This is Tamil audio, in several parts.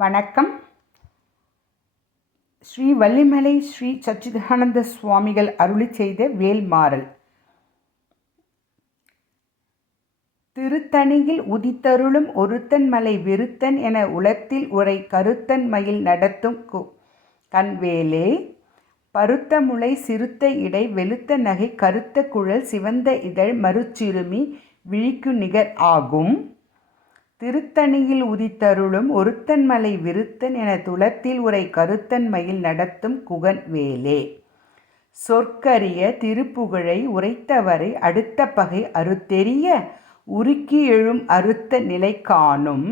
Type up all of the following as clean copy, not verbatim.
வணக்கம். ஸ்ரீ வள்ளிமலை ஸ்ரீ சச்சிதானந்த சுவாமிகள் அருளிச் செய்த வேல்மாறல். திருத்தணியில் உதித்தருளும் ஒருத்தன் மலை விருத்தன் என உளத்தில் உரை கருத்தன் மயில் நடத்தும் கண்வேலே. பருத்த முளை சிறுத்த இடை வெளுத்த நகை கருத்த குழல் சிவந்த இதழ் மருச்சிறுமி விழிக்கு நிகர் ஆகும். திருத்தணியில் உதித்தருளும் ஒருத்தன் மலை விருத்தன் என துளத்தில் உரை கருத்தன் மயில் நடத்தும் குகன் வேலே. சொற்கரிய திருப்புகழை உரைத்தவரை அடுத்த பகை அறுத்தெறிய உருக்கி எழும் அறுத்த நிலை காணும்.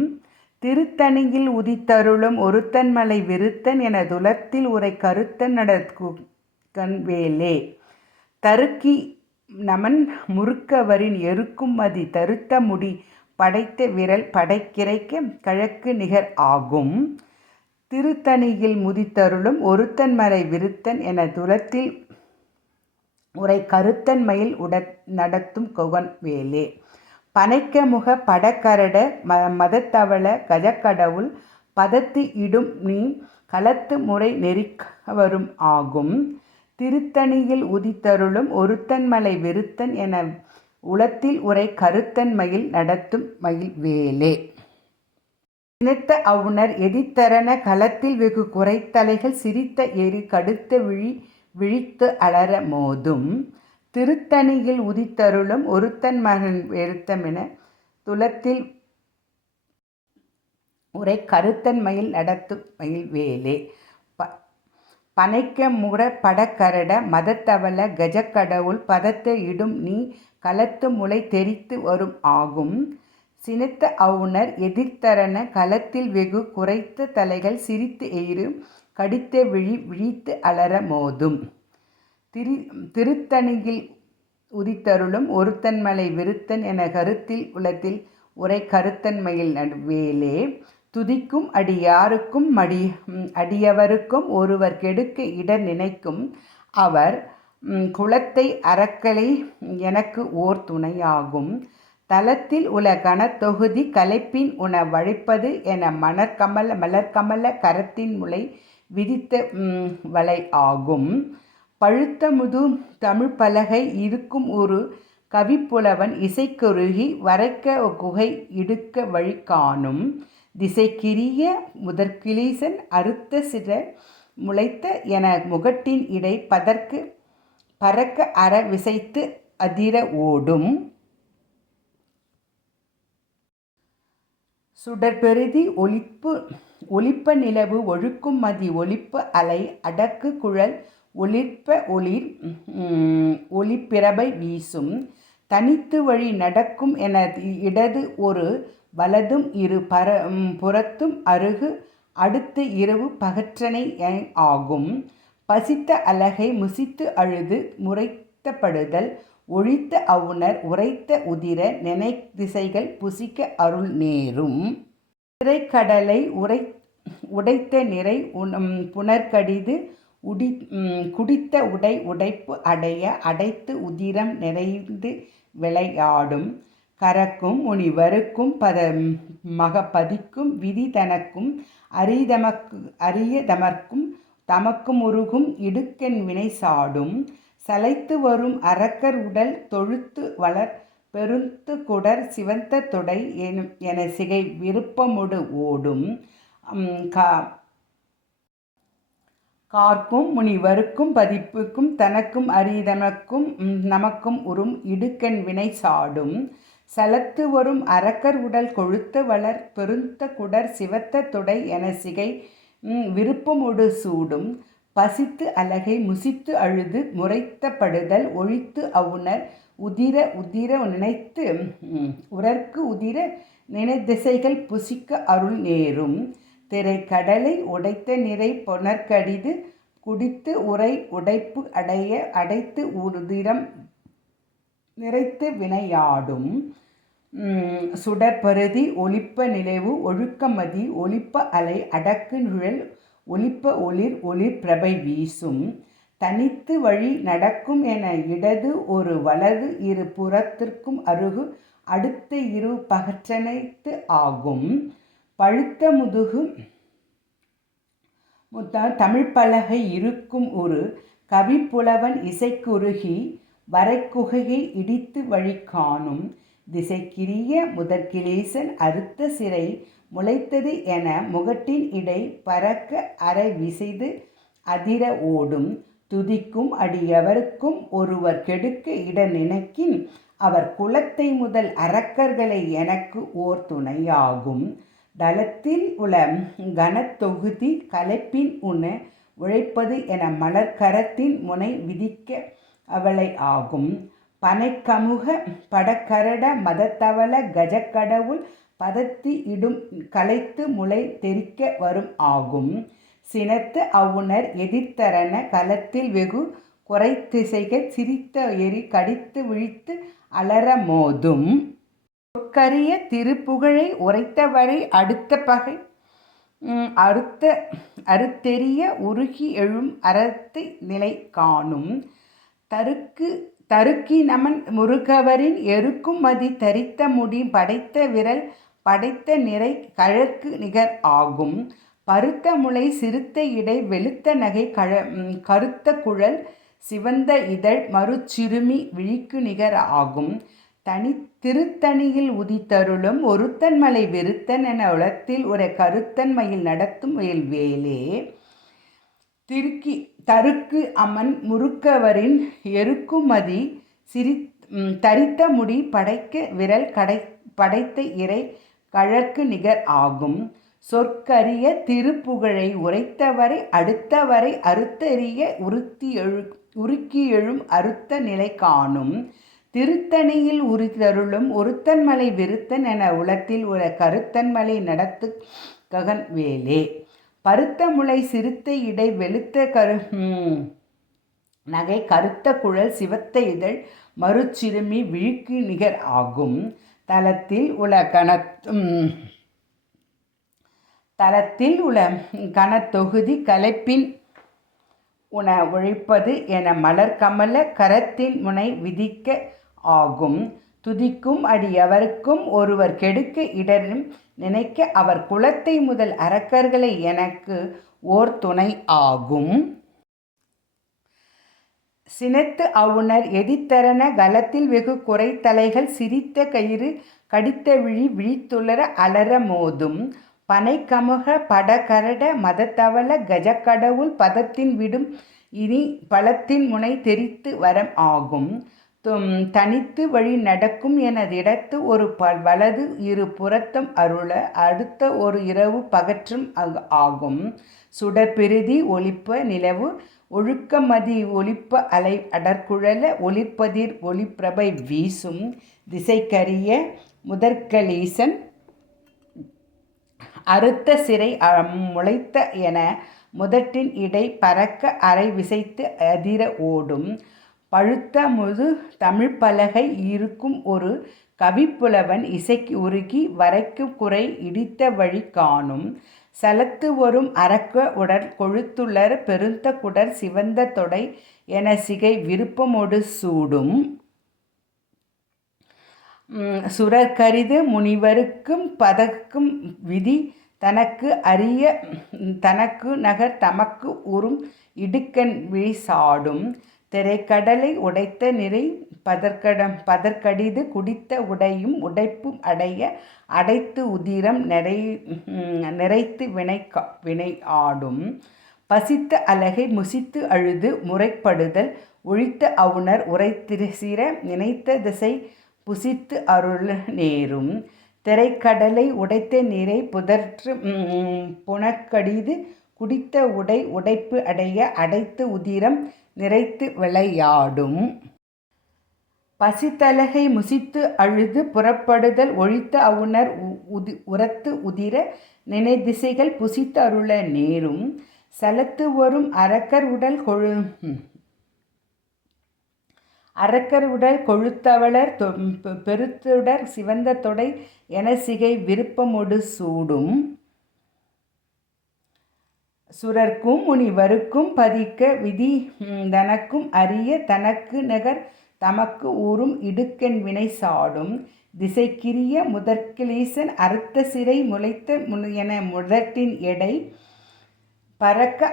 திருத்தணியில் உதித்தருளும் ஒருத்தன் மலை விருத்தன் என துளத்தில் உரை கருத்தன் குகன் வேலே. தருக்கி நமன் முறுக்கவரின் எருக்கும் மதி தருத்த முடி படைத்த விரல் படைக்கிரைக்க கழக்கு நிகர் ஆகும். திருத்தணியில் முதித்தருளும் ஒருத்தன் மலை விருத்தன் என துலத்தில் உரை கருத்தன் மயில் நடத்தும் குகன் வேலே. பனைக்க முக படக்கரட மதத்தவள கஜக்கடவுள் பதத்து இடும் நீ களத்து முறை நெறிக்கவரும் ஆகும். திருத்தணியில் உதித்தருளும் ஒருத்தன் மலை விருத்தன் என உளத்தில் உரை கருத்தன் மயில் நடத்தும் மயில் வேலே. சினத்த அவுணர் எதிர்த்தரன களத்தில் வெகு குறைத்தலைகள் சிரித்த எரி கடுத்த விழித்து அலற மோதும். திருத்தணியில் உதித்தருளும் ஒருத்தன் மகன் விருத்தமென துலத்தில் உரை கருத்தன் மயில் நடத்தும் மயில் வேலே. பனைக்க முட படக்கரட மதத்தவள கஜக்கடவுள் பதத்த இடும் நீ களத்து முளை தெரித்து வரும் ஆகும். சினத்த அவுணர் எதிர்த்தரன களத்தில் வெகு குறைத்த தலைகள் சிரித்து எயிறு கடித்த விழித்து அலற மோதும். திருத்தணியில் உதித்தருளும் ஒருத்தன் மலை விருத்தன் என கருத்தில் உளத்தில் உரை கருத்தன் மயில் வேலே. துதிக்கும் அடியாருக்கும் அடியவருக்கும் ஒருவர் கெடுக்க இடர் நினைக்கும் அவர் குலத்தை அறக்கலை எனக்கு ஓர் துணையாகும். தலத்தில் உல கனத்தொகுதி கலைப்பின் உண வழைப்பது என மலர்கமல கரத்தின் முளை விதித்த வலை ஆகும். பழுத்த முது தமிழ் பலகை இருக்கும் ஒரு கவிப்புலவன் இசைக்குருகி வரைக்க குகை இடுக்க வழி காணும். திசைக்கிரிய முதற்கிளீசன் அறுத்த சிற முளைத்த என முகட்டின் இடை பறக்க அற விசைத்து அதிர ஓடும். சுடர்பெருதி ஒளிப்ப நிலவு ஒழுக்கும் மதி ஒளிப்ப அலை அடக்கு குழல் ஒளிர்ப்ப ஒளிப்பிரபை வீசும். தனித்து வழி நடக்கும் என இடது ஒரு வலதும் இரு புறத்தும் அருகு அடுத்து இரவு பகற்றனை ஆகும். பசித்த அலகை முசித்து அழுது முறைத்தப்படுதல் ஒழித்த அவுணர் உரைத்த உதிர நினை திசைகள் புசிக்க அருள் நேரும். திரைக்கடலை உடைத்த நிறை புனர்கடிது குடித்த உடைப்பு அடைய அடைத்து உதிரம் நிறைந்து விளையாடும். கரக்கும் முனிவருக்கும் மகபதிக்கும் விதி தனக்கும் அரியதமர்க்கும் தமக்கும் உருகும் இடுக்கன் வினை சாடும். சலைத்து வரும் அரக்கர் உடல் தொழுத்து வளர் பெருத்து குடர் சிவந்த தொடை என சிகை விருப்பமுடு ஓடும். கார்க்கும் முனிவருக்கும் பதிப்புக்கும் தனக்கும் அரியதமர்க்கும் நமக்கும் உறும் இடுக்கன் வினை சாடும். சலத்து வரும் அரக்கர் உடல் கொழுத்து வளர் பெருந்த குடர் சிவத்த தொடை என சிகை விருப்பமுடு சூடும். பசித்து அலகை முசித்து அழுது முறைத்தப்படுதல் ஒழித்து அவுணர் உதிர நினைத்து உரற்கு உதிர நினைதிசைகள் புசிக்க அருள் நேரும். திரைக்கடலை உடைத்த நிறை புனர்கடிது குடித்து உரை உடைப்பு அடைத்து உதிரம் நிறைத்து வினையாடும். சுடற்பருதி ஒளிப்ப நிலவு ஒழுக்கமதி ஒளிப்ப அலை அடக்கு நிழல் ஒளிப்ப ஒளிர் பிரபை வீசும். தனித்து வழி நடக்கும் என இடது ஒரு வலது இரு புறத்திற்கும் அருகு அடுத்த இரு பகற்றனைத்து ஆகும். பழுத்த முதுகு தமிழ்ப்பலகை இருக்கும் ஒரு கவிப்புலவன் இசைக்குருகி வரைக்குகையை இடித்து வழி காணும் திசைக்கிரிய முதற்கிளீசன் அறுத்த சிறை முளைத்தது என முகட்டின் இடை பறக்க அரை விசைது அதிர ஓடும் துதிக்கும் அடியவர்க்கும் ஒருவர் கெடுக்க இட நினைக்கின் அவர் குலத்தை முதல் அரக்கர்களை எனக்கு ஓர் துணையாகும் தளத்தில் உள கனத்தொகுதி கலைப்பின் உழைப்பது என மலர்கரத்தின் முனை விதிக்க அவளை ஆகும் பனைக்கமுக படக்கரட மதத்தவள கஜக்கடவுள் பதத்தி இடும் கலைத்து முளை தெரிக்க வரும் ஆகும் சினத்து அவுணர் எதிர்த்தரன களத்தில் வெகு குறைத்திசைக சிரித்த எரி கடித்து விழித்து அலற மோதும் சொற்கரிய திருப்புகழை உரைத்தவரை அடுத்த பகை அறுத்தெறிய உருகி எழும் அறத்தை நிலை காணும் தருக்கி நமன் முருகவரின் எருக்கும் மதி தரித்த முடி படைத்த விரல் படைத்த நிறை கழற்கு நிகர் ஆகும் பருத்த முளை சிறுத்த இடை வெளுத்த நகை கருத்த குழல் சிவந்த இதழ் மறுச்சிறுமி விழிக்கு நிகர் ஆகும் திருத்தணியில் உதித்தருளும் ஒருத்தன் மலை வெறுத்தன் என உளத்தில் ஒரு கருத்தன் மயில் நடத்தும் மயில் வேலே தருக்கு அமன் முருக்கவரின் எருக்குமதி தரித்த முடி படைக்க விரல் படைத்த இறை கழற்கு நிகர் ஆகும் சொற்கரிய திருப்புகழை உரைத்தவரை அடுத்தவரை அறுத்தெறிய உருக்கி எழும் அறுத்த நிலை காணும் திருத்தணியில் உரித்தருளும் ஒருத்தன் மலை விருத்தன் என உளத்தில் ஒரு கருத்தன் மலை நடத்து ககன் வேலே பருத்த முளை சிறுத்த இடை வெளுத்த நகை கருத்த குழல் சிவத்த இதழ் மறுச்சிறுமி விழிக்கு நிகர் ஆகும் தளத்தில் உள கனத்தொகுதி கலைப்பின் உழைப்பது என மலர் கமல கரத்தின் முனை விதிக்க ஆகும் துதிக்கும் அடியவர்க்கும் ஒருவர் கெடுக்க இடரும் நினைக்க அவர் குலத்தை முதல் அரக்கர்களை எனக்கு ஓர் துணை ஆகும் சினத்து அவுணர் எதிர்த்தரன கலத்தில் வெகு குறை தலைகள் சிரித்த கயிறு கடித்த விழித்துளர அலற மோதும் பனைக்கமுக படகரட மதத்தவள கஜக்கடவுள் பதத்தின் விடும் இனி பழத்தின் முனை தெரித்து வரம் ஆகும் தனித்து வழி நடக்கும் எனதிடத்து ஒரு வலது இரு புறத்தம் அருள அடுத்த ஒரு இரவு பகற்றும் ஆகும் சுடற்பிரிதி ஒளிப்ப நிலவு ஒழுக்கமதி ஒளிப்ப அலை அடற்குழல ஒளிப்பதிர் ஒளிப்பிரபை வீசும் திசைக்கரிய முதற்கலீசன் அறுத்த சிறை முளைத்த என முதட்டின் இடை பறக்க அரை விசைத்து அதிர ஓடும் பழுத்த முது தமிழ்ப்பலகை இருக்கும் ஒரு கவிப்புலவன் இசைக்கு உருகி வரைக்கு குறை இடித்த வழி காணும் சலத்து வரும் அரக்க உடற் கொழுத்துளர் பெருந்த குடர் சிவந்த தொடை என சிகை விருப்பமொடு சூடும் சுரர்கரிது முனிவருக்கும் பதக்கும் விதி தனக்கு அரிய தனக்கு நகர் தமக்கு உறும் இடுக்கண் விழி சாடும் திரைக்கடலை உடைத்த நிறை பதற்கடிது குடித்த உடையும் உடைப்பும் அடைய அடைத்து உதிரம் நிறைத்து வினை ஆடும் பசித்த அலகை முசித்து அழுது முறைப்படுதல் ஒழித்த அவுணர் உரைத்திசிர நினைத்த திசை புசித்து அருள் நேரும் திரைக்கடலை உடைத்த நிறை புனக்கடிது குடித்த உடை உடைப்பு அடைய அடைத்து உதிரம் நிறைத்து விளையாடும் பசித்தலகை முசித்து அழுது புறப்படுதல் ஒழித்த அவுணர் உரத்து உதிர நினைதிசைகள் புசித்து அருள நேரும் சலத்து வரும் அரக்கர் உடல் கொழுத்தவளர் பெருத்துடர் சிவந்த தொடை என சிகை விருப்பமொடு சூடும் சுரர்க்கும் முனிவருக்கும் பதிக்க விதி தனக்கும் அரிய தனக்கு நகர் தமக்கு ஊறும் இடுக்கண் வினை சாடும் திசைக்கிரிய முதற்கிளீசன் அறுத்த சிறை முளைத்த என முதட்டின் எடை பறக்க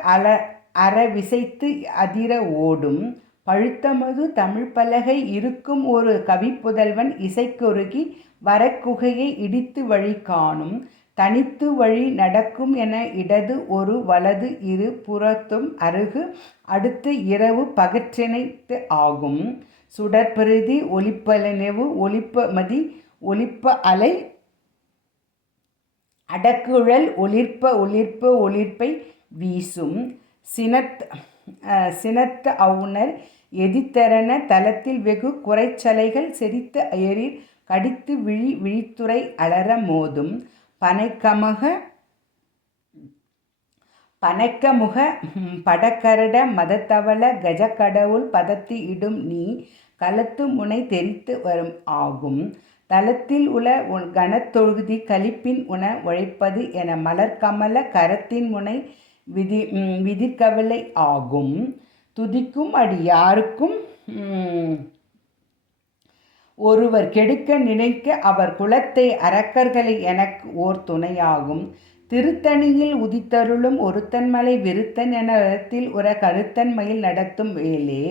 அறவிசைத்து அதிர ஓடும் பழுத்தமது தமிழ்ப்பலகை இருக்கும் ஒரு கவிப்புதல்வன் இசைக்குறுகி வரக்குகையை இடித்து வழி காணும் தனித்து வழி நடக்கும் என இடது ஒரு வலது இரு புறத்தும் அருகு அடுத்து இரவு பகற்றினைத்து ஆகும் சுடர்பிரிதி ஒளிப்பநிலவு ஒளிப்பமதி ஒளிப்ப அலை அடக்குழல் ஒளிர்ப்ப ஒளிர்ப்பை வீசும் சினத்த அவுணர் எதித்தரன தலத்தில் வெகு குறைச்சலைகள் செறித்த எரிர் கடித்து விழித்துறை அலற மோதும் பனைக்கமுக படக்கரட மதத்தவள கஜக்கடவுள் பதத்து இடும் நீ களத்து முனை தெரித்து வரும் ஆகும் தலத்தில் உள கனத்தொழுதி கலிப்பின் உண உழைப்பது என மலர்கமல கரத்தின் முனை விதிர்கவலை ஆகும் துதிக்கும் அடி யாருக்கும் ஒருவர் கெடுக்க நினைக்க அவர் குலத்தை அரக்கர்களை எனக்கு ஓர் துணையாகும் திருத்தணியில் உதித்தருளும் ஒருத்தன்மலை விருத்தன் என இடத்தில் உற கருத்தன் மயில் நடத்தும் வேலே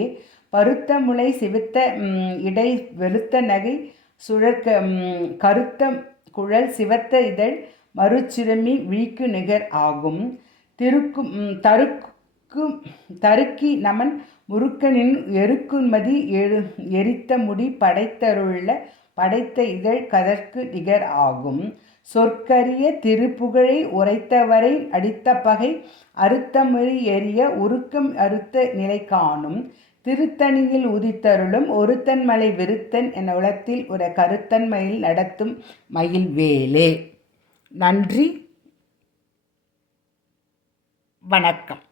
பருத்த முளை சிவித்த இடை வெளுத்த நகை சுழற்க கருத்த குழல் சிவத்த இதழ் மறுச்சிறுமி விழிக்கு நிகர் ஆகும் தருக்கி நமன் முருக்கனின் எருக்குமதி எரித்த முடி படைத்தருள படைத்த இதழ் கதற்கு நிகர் ஆகும் சொற்கரிய திருப்புகழை உரைத்தவரை அடித்த பகை அறுத்தமொழி எரிய உருக்கம் அறுத்த நிலை காணும் திருத்தணியில் உதித்தருளும் ஒருத்தன் மலை விருத்தன் என உலத்தில் ஒரு கருத்தன் மயில் நடத்தும் மயில் வேலே. நன்றி, வணக்கம்.